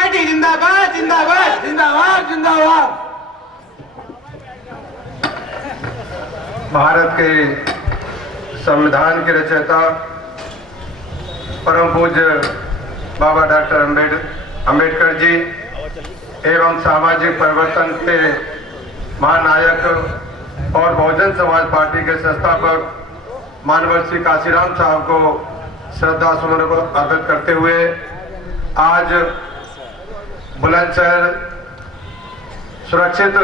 Party जिंदाबाद जिंदाबाद जिंदाबाद जिंदाबाद। भारत के संविधान के रचयिता परम पूज्य बाबा डॉक्टर अम्बेडकर जी एवं सामाजिक परिवर्तन के महानायक और बहुजन समाज पार्टी के संस्थापक मानवर श्री काशीराम साहब को श्रद्धा सुमन को अर्पित करते हुए आज बुलंदशहर सुरक्षित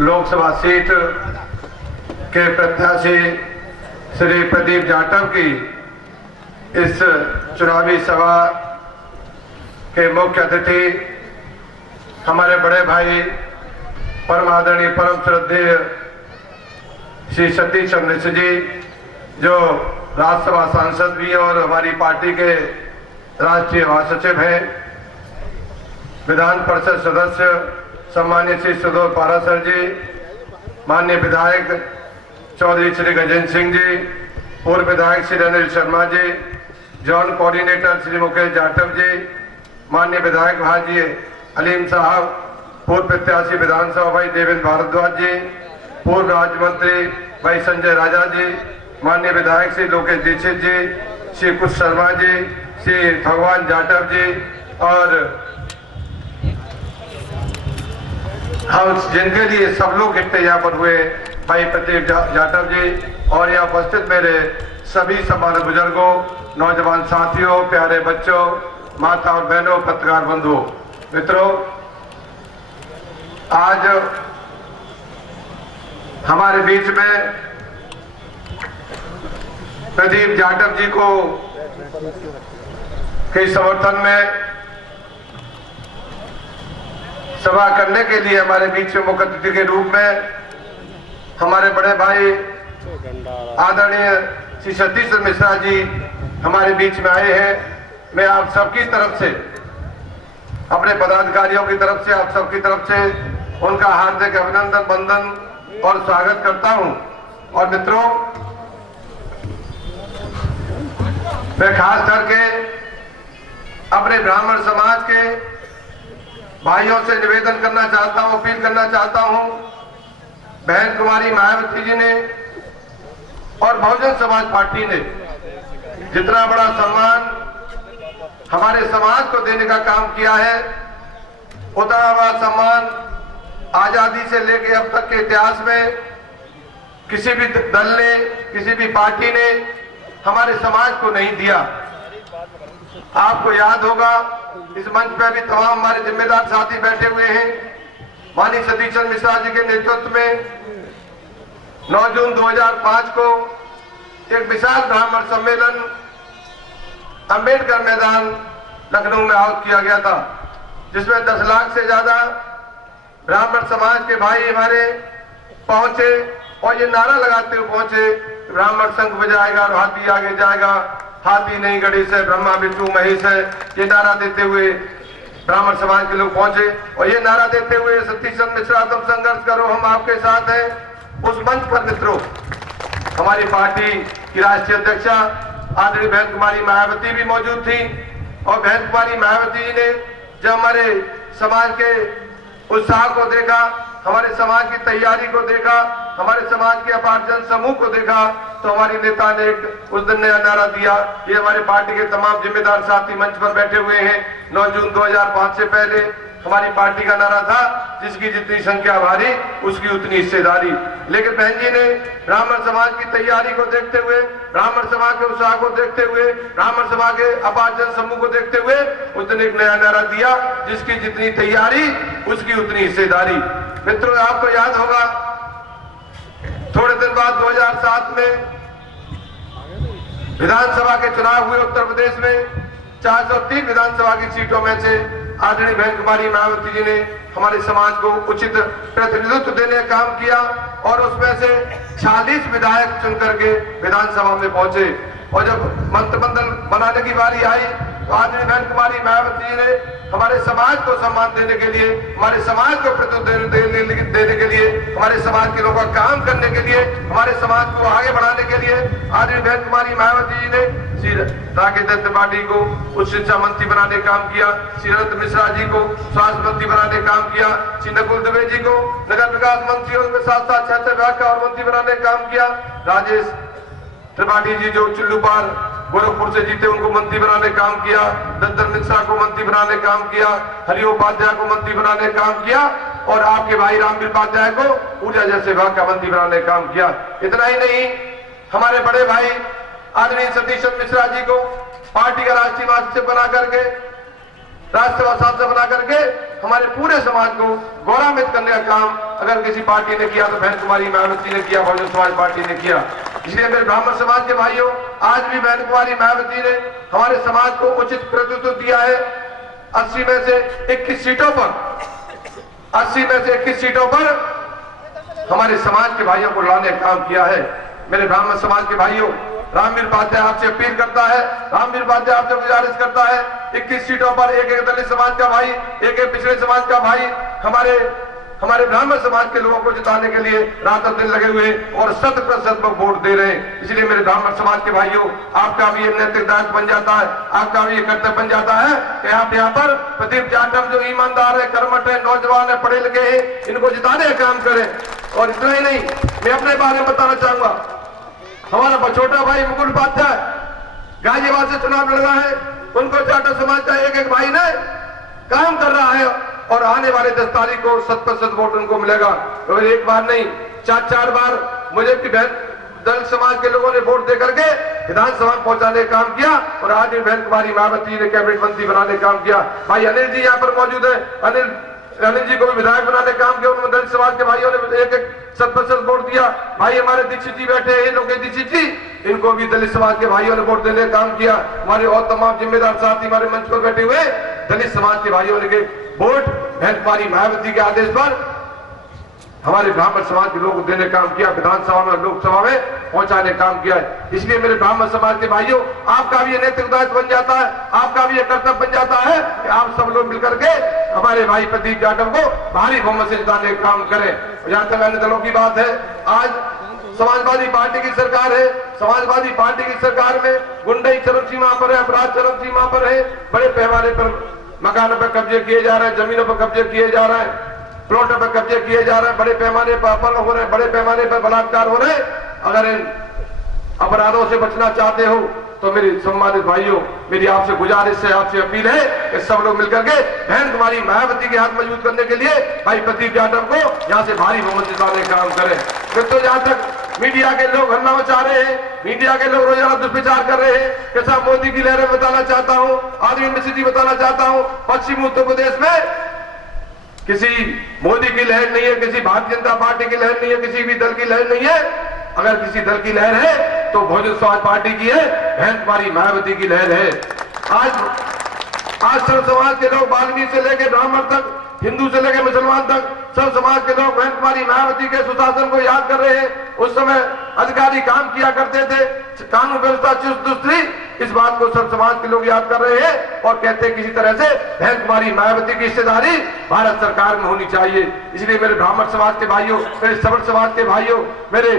लोकसभा सीट के प्रत्याशी श्री प्रदीप जाटव की इस चुनावी सभा के मुख्य अतिथि हमारे बड़े भाई परम आदरणीय परम श्रद्धेय श्री सतीश चंद्र मिश्र जी, जो राज्यसभा सांसद भी और हमारी पार्टी के राष्ट्रीय महासचिव हैं, विधान परिषद सदस्य सम्मान्य श्री सुधोर पारासर जी, माननीय विधायक चौधरी श्री गजेंद्र सिंह जी, पूर्व विधायक श्री अनिल शर्मा जी, जॉन कोऑर्डिनेटर श्री मुकेश जाटव जी, माननीय विधायक भाजी अलीम साहब, पूर्व प्रत्याशी विधानसभा भाई देवेंद्र भारद्वाज जी, पूर्व राज्य मंत्री भाई संजय राजा जी, माननीय विधायक श्री लोकेश दीक्षित जी, श्री कुश शर्मा जी, श्री भगवान जाटव जी और हम जिनके लिए सब लोग इकट्ठे यहाँ पर हुए भाई प्रदीप जाटव जी और यहाँ उपस्थित मेरे सभी सम्मानित बुजुर्गों, नौजवान साथियों, प्यारे बच्चों, माता और बहनों, पत्रकार बंधुओं, मित्रों, आज हमारे बीच में प्रदीप जाटव जी को के समर्थन में सभा करने के लिए हमारे बीच में मुख्य अतिथि के रूप में हमारे बड़े भाई आदरणीय श्री सतीश मिश्रा जी हमारे बीच में आए हैं। मैं आप सबकी तरफ से, अपने पदाधिकारियों की तरफ से, आप सबकी तरफ से उनका हार्दिक अभिनंदन, वंदन और स्वागत करता हूं। और मित्रों, मैं खास करके अपने ब्राह्मण समाज के भाइयों से निवेदन करना चाहता हूं, अपील करना चाहता हूं, बहन कुमारी मायावती जी ने और बहुजन समाज पार्टी ने जितना बड़ा सम्मान हमारे समाज को देने का काम किया है, उतना बड़ा सम्मान आजादी से लेकर अब तक के इतिहास में किसी भी दल ने, किसी भी पार्टी ने हमारे समाज को नहीं दिया। आपको याद होगा, इस मंच पे भी तमाम हमारे जिम्मेदार साथी बैठे हुए हैं। माननीय सतीश चंद्र मिश्रा जी के नेतृत्व में 9 जून 2005 को एक विशाल ब्राह्मण सम्मेलन अंबेडकर मैदान लखनऊ में आयोजित किया गया था, जिसमें 10 लाख से ज्यादा ब्राह्मण समाज के भाई हमारे पहुंचे और ये नारा लगाते हुए पहुंचे, ब्राह्मण संघ बजाएगा और हाथी आगे जाएगा, हाथी नहीं गढ़ी से ब्रह्मा विष्णु महेश है, ये नारा देते हुए ब्राह्मण समाज के लोग पहुंचे और ये नारा देते हुए सतीश चंद्र मिश्रा तुम संघर्ष करो, हम आपके साथ हैं। उस मंच पर मित्रों, हमारी पार्टी की राष्ट्रीय अध्यक्षा आदरणीय बहन कुमारी मायावती भी मौजूद थी और बहन कुमारी मायावती जी ने जब हमारे समाज के उत्साह को देखा, हमारे समाज की तैयारी को देखा, हमारे समाज के अपार जन समूह को देखा, तो हमारी नेता ने उस दिन नया नारा दिया। ये हमारे पार्टी के तमाम जिम्मेदार साथी मंच पर बैठे हुए हैं। 9 जून 2005 से पहले हमारी पार्टी का नारा था, जिसकी जितनी संख्या भारी उसकी उतनी हिस्सेदारी। लेकिन बहन जी ने ब्राह्मण समाज की तैयारी को देखते हुए, ब्राह्मण समाज के उत्साह को देखते हुए, ब्राह्मण समाज के अपार जन समूह को देखते हुए उसने एक नया नारा दिया, जिसकी जितनी तैयारी उसकी उतनी हिस्सेदारी। मित्रों, आपको याद होगा, थोड़े दिन बाद 2007 में विधानसभा के चुनाव हुए उत्तर प्रदेश में। 403 विधानसभा की सीटों में से आदरणीय बहन कुमारी मायावती जी ने हमारे समाज को उचित प्रतिनिधित्व देने का काम किया और उसमें से 40 विधायक चुन करके विधानसभा में पहुंचे। और जब मंत्रिमंडल बनाने की बारी आई तो आदरणीय बहन कुमारी मायावती जी ने हमारे समाज को सम्मान देने के लिए, हमारे समाज को प्रतिनिधित्व देने के लिए, हमारे समाज के लोगों का काम करने के लिए, हमारे समाज को आगे बढ़ाने के लिए आदरणीय बहन कुमारी मायावती जी ने श्री राकेश दत्त त्रिपाठी को उच्च शिक्षा मंत्री बनाने का काम किया, श्री अनंत मिश्रा जी को स्वास्थ्य मंत्री बनाने का काम किया, श्री नकुल दुबे जी को नगर विकास मंत्री और उनके साथ साथ छात्र विभाग का और मंत्री बनाने का काम किया, राजेश त्रिपाठी जी जो चुल्लूपाल गोरखपुर से जीते उनको मंत्री बनाने का काम किया, दत्तन मिश्रा को मंत्री बनाने का काम किया, हरिओम उपाध्याय को मंत्री बनाने का काम किया और आपके भाई रामवीर उपाध्याय को ऊर्जा जैसे विभाग का मंत्री बनाने का काम किया। इतना ही नहीं, हमारे बड़े भाई आदरणीय सतीश चंद्र मिश्रा जी को पार्टी का राष्ट्रीय महासचिव बना करके, राज्यसभा सांसद बना करके हमारे पूरे समाज को गौरवान्वित करने का काम अगर किसी पार्टी ने किया तो बहन कुमारी मायावती ने किया, बहुजन समाज पार्टी ने किया। इसलिए मेरे ब्राह्मण समाज के भाइयों, आज भी बहन कुमारी मायावती ने हमारे समाज को उचित प्रतिनिधित्व दिया है। 80 में से 21 सीटों पर हमारे समाज के भाइयों को लाने का काम किया है। मेरे ब्राह्मण समाज के भाइयों, रामवीर उपाध्याय आपसे अपील करता है, रामवीर उपाध्याय आपसे गुजारिश करता है, 21 सीटों पर एक एक दलित समाज का भाई, एक एक पिछड़े समाज का भाई हमारे ब्राह्मण समाज के लोगों को जिताने के लिए रात और दिन लगे हुए और 100% वोट दे रहे हैं। इसलिए मेरे ब्राह्मण समाज के भाइयों, आपका भी ये नैतिक दायित्व बन जाता है, आपका भी ये कर्तव्य बन जाता है कि आप यहाँ पर प्रदीप जाटव जो ईमानदार है, कर्मठ है, नौजवान है, पढ़े लिखे हैं, इनको जिताने का काम करें। और इतना ही नहीं, मैं अपने बारे में बताना चाहूंगा, हमारा छोटा भाई मुकुल उपाध्याय गाजियाबाद से चुनाव लड़ रहा है, उनको जाटव समाज का एक एक भाई ने काम कर रहा है और आने वाले 10 तारीख को 100% वोट उनको मिलेगा। और एक बार नहीं, 4 बार मुझे दलित समाज के लोगों ने वोट दे करके विधानसभा में पहुंचाने का काम किया और आज बहन कुमारी मायावती ने कैबिनेट मंत्री बनाने का काम किया। भाई अनिल जी यहाँ पर मौजूद है, अनिल जी को भी विधायक बनाने का काम किया, उन्होंने दलित समाज के भाइयों ने एक 100% वोट दिया। भाई हमारे दीक्षित जी बैठे हैं, लोकेश दीक्षित जी, इनको भी दलित समाज के भाइयों ने वोट देने का काम किया। हमारे और तमाम जिम्मेदार साथी हमारे मंच पर बैठे हुए दलित समाज के भाइयों ने वोट बहन कुमारी मायावती के आदेश पर हमारे ब्राह्मण समाज के लोगों को देने का काम किया, विधानसभा में लोकसभा में पहुंचाने का काम किया है। इसलिए मेरे ब्राह्मण समाज के भाइयों, आपका भी ये नैतिक दायित्व बन जाता है, आपका भी ये कर्तव्य बन जाता है कि आप सब लोग मिलकर के हमारे भाई प्रदीप जाटव को भारी बहुमत से जिताने का काम करें। जहां तक अन्य दलों की बात है, आज समाजवादी पार्टी की सरकार है, समाजवादी पार्टी की सरकार में गुंडई चरम सीमा पर है, अपराध चरम सीमा पर है, बड़े पैमाने पर मकानों पर कब्जे किए जा रहे हैं, जमीनों पर कब्जे किए जा रहे हैं, प्लॉटों पर कब्जे किए जा रहे हैं, बड़े पैमाने पर अपहरण हो रहे हैं, बड़े पैमाने पर बलात्कार हो रहे हैं। अगर इन अपराधों से बचना चाहते हो तो मेरे सम्मानित भाइयों, मेरी आपसे गुजारिश है, आपसे अपील है कि सब लोग मिलकर के बहन कुमारी मायावती के हाथ मजबूत करने के लिए भाई प्रदीप जाटव को यहाँ से भारी बहुमत जिताने का काम करें। फिर तो जहां तक मीडिया के लोग हल्ला मचा रहे हैं, मीडिया के लोग रोजाना दुष्प्रचार कर रहे हैं, कैसा मोदी की लहरें बताना चाहता हूँ, आदमी मिश्र जी बताना चाहता हूँ, पश्चिमी उत्तर प्रदेश में किसी मोदी की लहर नहीं है, किसी भारतीय जनता पार्टी की लहर नहीं है, किसी भी दल की लहर नहीं है। अगर किसी दल की लहर है तो बहुजन समाज पार्टी की है, बहन कुमारी मायावती की लहर है। आज सर्व समाज के लोग, वाल्मीकि से लेकर ब्राह्मण तक, हिंदू से लेकर मुसलमान तक, सब समाज के लोग बहन कुमारी मायावती के सुशासन को याद कर रहे हैं। उस समय अधिकारी काम किया करते थे, कानून व्यवस्था चुस्त दुरुस्त थी, इस बात को सब समाज के लोग याद कर रहे हैं और कहते हैं किसी तरह से बहन कुमारी मायावती की हिस्सेदारी भारत सरकार में होनी चाहिए। इसलिए मेरे ब्राह्मण समाज के भाइयों, मेरे सवर्ण समाज के भाइयों, मेरे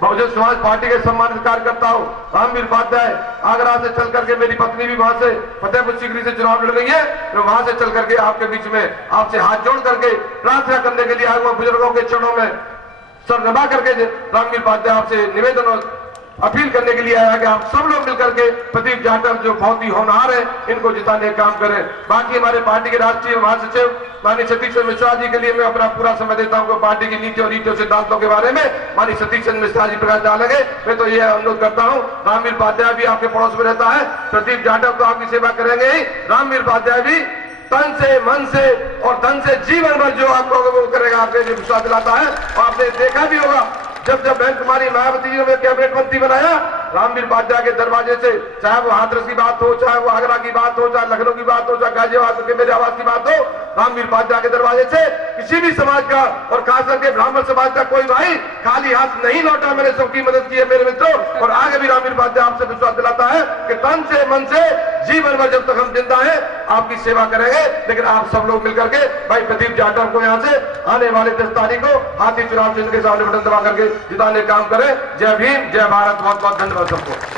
बहुजन समाज पार्टी के सम्मानित कार्यकर्ता हूं, रामवीर उपाध्याय आगरा से चल करके, मेरी पत्नी भी वहां से फतेहपुर सीकरी से चुनाव लड़ रही है, मैं वहां से चल करके आपके बीच में आपसे हाथ जोड़ करके प्रार्थना करने के लिए आया हुआ, बुजुर्गों के चरणों में सर नभा करके रामवीर उपाध्याय आपसे निवेदन और अपील करने के लिए आया कि आप सब लोग मिलकर के प्रदीप जाटव जो बहुत ही होनहार है, इनको जिताने का काम करें। बाकी हमारे पार्टी के राष्ट्रीय महासचिव माननीय सतीश चंद्र मिश्रा जी के लिए मैं अपना पूरा समय देता हूं, पार्टी की नीति और रीति और सिद्धांतों के बारे में माननीय सतीश चंद्र मिश्रा जी प्रकाश डालेंगे। मैं तो ये अनुरोध करता हूं, रामवीर उपाध्याय भी आपके पड़ोस में रहता है, प्रदीप जाटव तो आपकी सेवा करेंगे ही, रामवीर उपाध्याय भी तन से, मन से और धन से जीवन भर जो आपको वो करेगा, आपने जो विश्वास दिलाता है। और आपने देखा भी होगा, जब बहन कुमारी मायावती जी ने कैबिनेट मंत्री बनाया, रामवीर उपाध्याय के दरवाजे से, चाहे वो हाथरस की बात हो, चाहे वो आगरा की बात हो, चाहे लखनऊ की बात हो, चाहे गाजियाबाद के मेरे आवास की बात हो, रामवीर उपाध्याय के दरवाजे से किसी भी समाज का और खास करके ब्राह्मण समाज का कोई भाई खाली हाथ नहीं लौटा। मैंने सबकी मदद की है मेरे मित्रों, और आगे भी रामवीर उपाध्याय आपसे विश्वास दिलाता है कि तन से, मन से, जीवन भर जब तक हम जिंदा है आपकी सेवा करेंगे। लेकिन आप सब लोग मिलकर के भाई प्रदीप जाटव को यहाँ से आने वाले 10 तारीख को हाथी चुनाव चिन्ह के सामने बटन दबा करके जिताने काम करें। जय भीम, जय भारत, बहुत बहुत धन्यवाद सबको।